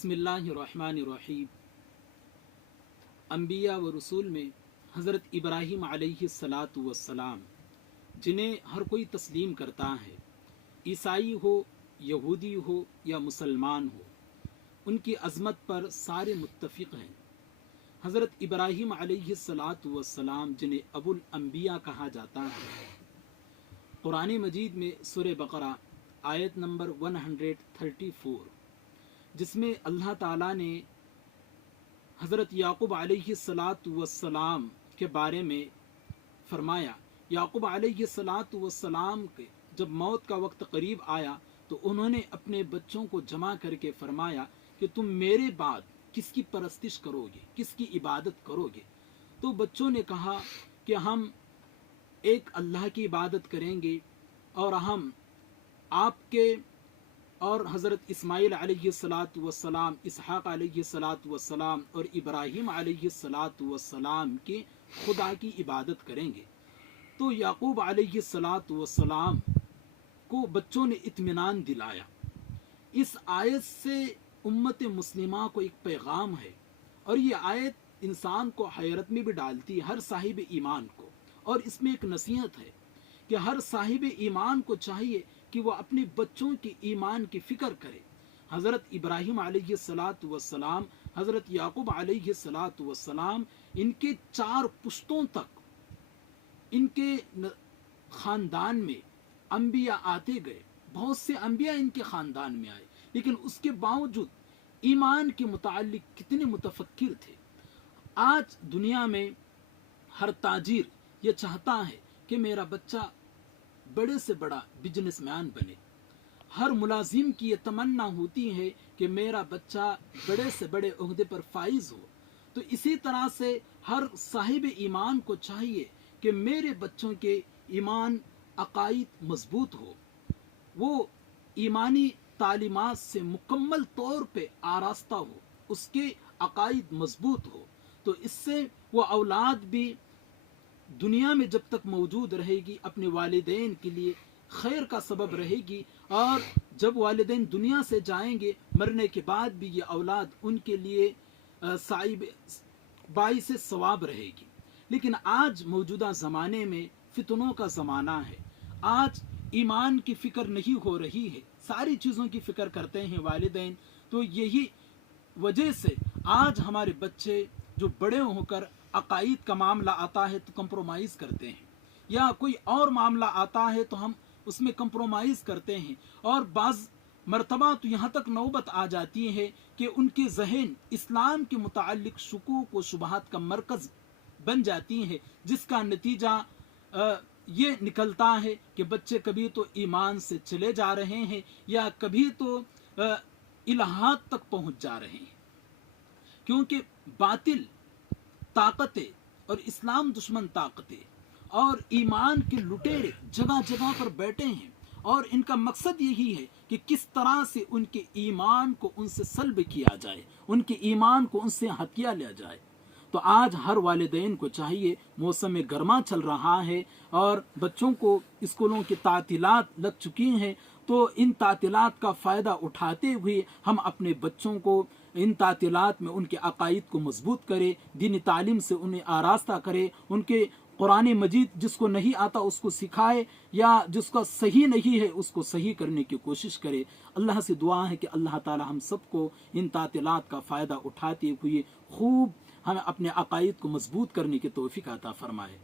बिस्मिल्लाहिर्रहमानिर्रहीम। अंबिया व रसूल में हज़रत इब्राहीम अलैहिस्सलातु वस्सलाम, जिन्हें हर कोई तस्लीम करता है, ईसाई हो, यहूदी हो या मुसलमान हो, उनकी अज़मत पर सारे मुत्तफ़िक़ हैं। हज़रत इब्राहीम अलैहिस्सलातु वस्सलाम, जिन्हें अबुल अंबिया कहा जाता है, कुरान मजीद में सूरह बक़रा आयत नंबर 134, जिसमें अल्लाह ताला ने हज़रत याक़ूब अलैहिस्सलातु वस्सलाम के बारे में फरमाया। याक़ूब अलैहिस्सलातु वस्सलाम के जब मौत का वक्त करीब आया तो उन्होंने अपने बच्चों को जमा करके फरमाया कि तुम मेरे बाद किसकी परस्तिश करोगे, किसकी इबादत करोगे। तो बच्चों ने कहा कि हम एक अल्लाह की इबादत करेंगे और हम आपके और हज़रत इस्माइल अलैहिस्सलातु वस्सलाम, इसहाक़ अलैहिस्सलातु वस्सलाम और इब्राहीम अलैहिस्सलातु वस्सलाम के खुदा की इबादत करेंगे। तो याक़ूब अलैहिस्सलातु वस्सलाम को बच्चों ने इत्मीनान दिलाया। इस आयत से उम्मत मुस्लिमा को एक पैगाम है और ये आयत इंसान को हैरत में भी डालती है, हर साहिब ईमान को। और इसमें एक नसीहत है कि हर साहिब ईमान को चाहिए कि वह अपने बच्चों के ईमान की फ़िक्र करे। हज़रत इब्राहीम अलैहिस्सलातु वस्सलाम, हज़रत याक़ूब अलैहिस्सलातु वस्सलाम, इनके 4 पुश्तों तक इनके ख़ानदान में अंबिया आते गए। बहुत से अंबिया इनके ख़ानदान में आए, लेकिन उसके बावजूद ईमान के मुताल्लिक़ कितने मुतफ़क्किर थे। आज दुनिया में हर ताजिर ये चाहता है कि मेरा बच्चा बड़े से बड़ा बिजनेसमैन बने। हर मुलाजिम की ये तमन्ना होती है कि मेरा बच्चा बड़े से बड़े ओहदे पर फाइज हो। तो इसी तरह से हर साहिब ईमान को चाहिए कि मेरे बच्चों के ईमान अकाईद मजबूत हो, वो ईमानी तालीमात से मुकम्मल तौर पे आरास्ता हो, उसके अकाईद मजबूत हो। तो इससे वो औलाद भी दुनिया में जब तक मौजूद रहेगी अपने वालिदैन के लिए खैर का सबब रहेगी, और जब वालिदैन दुनिया से जाएंगे मरने के बाद भी ये औलाद उनके लिए बाइस सवाब रहेगी। लेकिन आज मौजूदा ज़माने में फितनों का ज़माना है। आज ईमान की फ़िक्र नहीं हो रही है, सारी चीज़ों की फ़िक्र करते हैं वालिदैन। तो यही वजह से आज हमारे बच्चे जो बड़े होकर अकाईद का मामला आता है तो कंप्रोमाइज़ करते हैं, या कोई और मामला आता है तो हम उसमें कंप्रोमाइज़ करते हैं। और बाज़ मरतबा तो यहाँ तक नौबत आ जाती है कि उनके जहन इस्लाम के मुताल्लिक़ शुकूक व शुबहात का मरकज़ बन जाती है, जिसका नतीजा ये निकलता है कि बच्चे कभी तो ईमान से चले जा रहे हैं या कभी तो इलाहाद तक पहुँच जा रहे हैं। क्योंकि बातिल ताकतें और इस्लाम दुश्मन ताकतें और ईमान के लुटेरे जगह जगह पर बैठे हैं, और इनका मकसद यही है कि किस तरह से उनके ईमान को उनसे सल्ब किया जाए, उनके ईमान को उनसे हथिया लिया जाए। तो आज हर वालिदैन को चाहिए, मौसम गर्मा चल रहा है और बच्चों को स्कूलों की तातीलात लग चुकी हैं, तो इन तातीलात का फ़ायदा उठाते हुए हम अपने बच्चों को इन तातीलात में उनके अकाईद को मजबूत करें, दीनी तालीम से उन्हें आरास्ता करें, उनके कुरान मजीद जिसको नहीं आता उसको सिखाए, या जिसका सही नहीं है उसको सही करने की कोशिश करे। अल्लाह से दुआ है कि अल्लाह ताला हम सबको इन तातीलात का फ़ायदा उठाते हुए खूब हमें अपने अकाईद को मजबूत करने की तौफीक अता फरमाए।